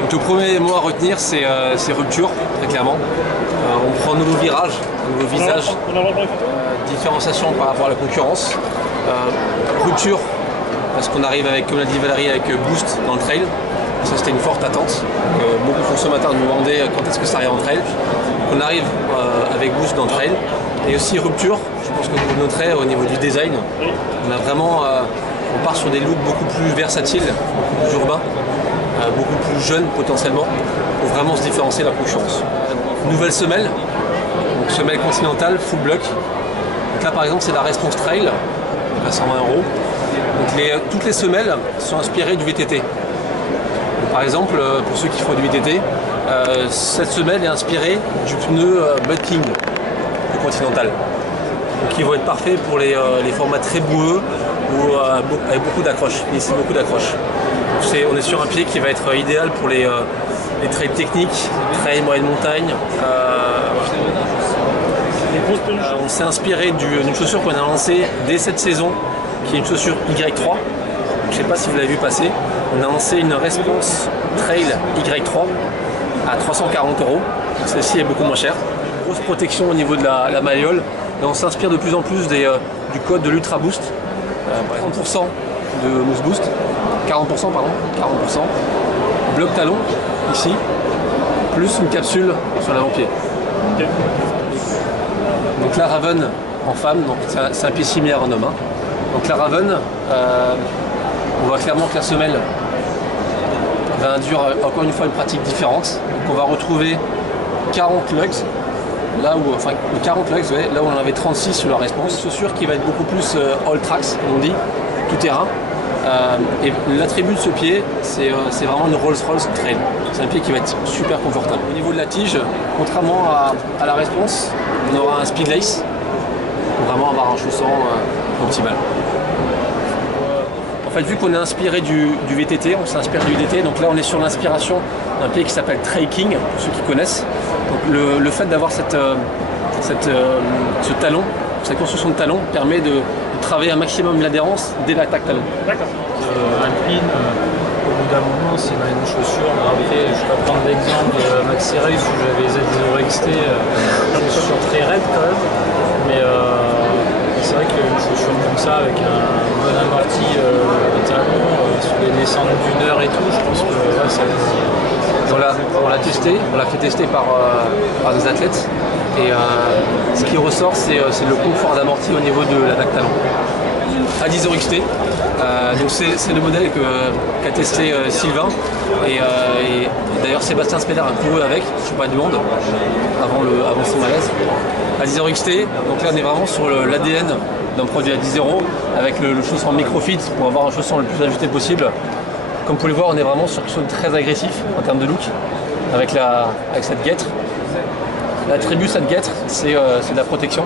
Donc le premier mot à retenir, c'est rupture, très clairement. On prend un nouveau virage, un nouveau visage, différenciation par rapport à la concurrence. Rupture, parce qu'on arrive avec, comme l'a dit Valérie, avec Boost dans le trail. Ça, c'était une forte attente. Beaucoup de consommateurs nous demandaient quand est-ce que ça arrive en trail. Donc, on arrive avec Boost dans le trail. Et aussi rupture, je pense que vous noterez au niveau du design. On a vraiment, on part sur des looks beaucoup plus versatiles, beaucoup plus urbains, beaucoup plus jeunes potentiellement, pour vraiment se différencier de la concurrence. Nouvelle semelle, donc semelle continentale, full block. Donc là par exemple c'est la Response Trail, donc à 120 €. Donc toutes les semelles sont inspirées du VTT. Donc, par exemple, pour ceux qui font du VTT, cette semelle est inspirée du pneu Bud King, le Continental. Donc ils vont être parfaits pour les formats très boueux ou avec beaucoup d'accroches. Ici beaucoup d'accroches. On est sur un pied qui va être idéal pour les trails techniques, trails moyenne montagne. On s'est inspiré d'une chaussure qu'on a lancée dès cette saison, qui est une chaussure Y3. Je ne sais pas si vous l'avez vu passer. On a lancé une Response Trail Y3 à 340 €. Celle-ci est beaucoup moins chère. Grosse protection au niveau de la malléole. Et on s'inspire de plus en plus du code de l'Ultra Boost. 30% de Mousse Boost. 40%, pardon. 40%. Bloc talon, ici. Plus une capsule sur l'avant-pied. Okay. Donc la Raven en femme, donc c'est un pied similaire en homme. Donc la Raven, on voit clairement que la semelle va induire encore une fois une pratique différente. Donc on va retrouver 40 lugs, là où, enfin 40 lugs, ouais, là où on en avait 36 sur la Response. Une chaussure qui va être beaucoup plus all tracks, comme on dit, tout terrain. Et l'attribut de ce pied, c'est vraiment une Rolls-Royce Trail. C'est un pied qui va être super confortable. Au niveau de la tige, contrairement à la Response, on aura un speed lace pour vraiment avoir un chausson optimal. En fait, vu qu'on est inspiré du VTT, on s'inspire du VTT, donc là on est sur l'inspiration d'un pied qui s'appelle Trail King, pour ceux qui connaissent. Donc le fait d'avoir ce talon, cette construction de talon, permet de travailler un maximum l'adhérence dès l'attaque talon. D'accord. Alpine, au bout d'un moment, c'est une chaussure. Après, je peux prendre l'exemple de Maxi Race où j'avais Z0 XT, une chaussure très raide quand même, mais c'est vrai qu'une chaussure comme ça, avec un bon amorti talon, sur les descentes d'1 heure et tout, je pense que ouais, ça on l'a testé, on l'a fait tester par des athlètes. Et ce qui ressort, c'est le confort d'amorti au niveau de l'attaque talon. A10 XT, donc c'est le modèle qu'a testé Sylvain. Et d'ailleurs Sébastien Speller a couru avec, je suis pas du monde, avant son malaise. A10 XT, donc là on est vraiment sur l'ADN d'un produit à 10 € avec le chausson microfit pour avoir un chausson le plus ajusté possible. Comme vous pouvez le voir, on est vraiment sur quelque chose de très agressif en termes de look avec cette guêtre. L'attribut de cette guêtre, c'est de la protection.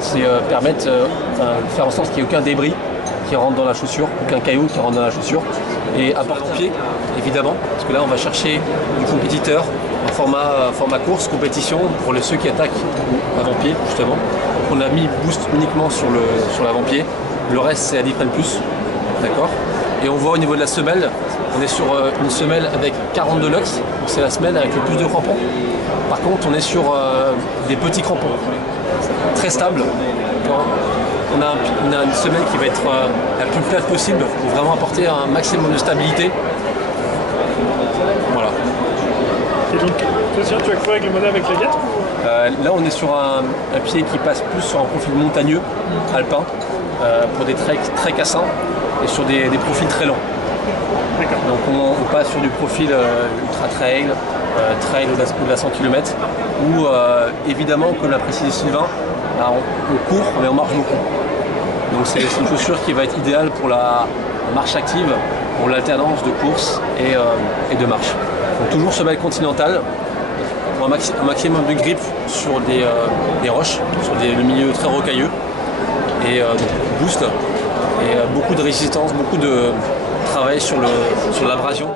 C'est permettre de faire en sorte qu'il n'y ait aucun débris qui rentre dans la chaussure, aucun caillou qui rentre dans la chaussure. Et à porte-pied, évidemment, parce que là on va chercher du compétiteur en format course, compétition, pour ceux qui attaquent avant-pied, justement. Donc on a mis Boost uniquement sur l'avant-pied. Le reste, c'est à Different Plus. D'accord. Et on voit au niveau de la semelle, on est sur une semelle avec 42 lux, c'est la semelle avec le plus de crampons. Par contre, on est sur des petits crampons, très stables. On a une semelle qui va être la plus plate possible pour vraiment apporter un maximum de stabilité. Voilà. Et donc, toi, tu as couru avec le modèle avec la guêtre là, on est sur un pied qui passe plus sur un profil montagneux, alpin, pour des treks très cassins et sur des profils très longs. Donc on passe sur du profil ultra trail, trail au-delà de 100 km, où évidemment, comme l'a précisé Sylvain, on court mais on marche beaucoup. Donc c'est une chaussure qui va être idéale pour la marche active, pour l'alternance de course et de marche. Donc toujours semelle continentale, pour un maximum de grip sur des roches, sur le milieu très rocailleux, et boost, et beaucoup de résistance, beaucoup de travail sur l'abrasion.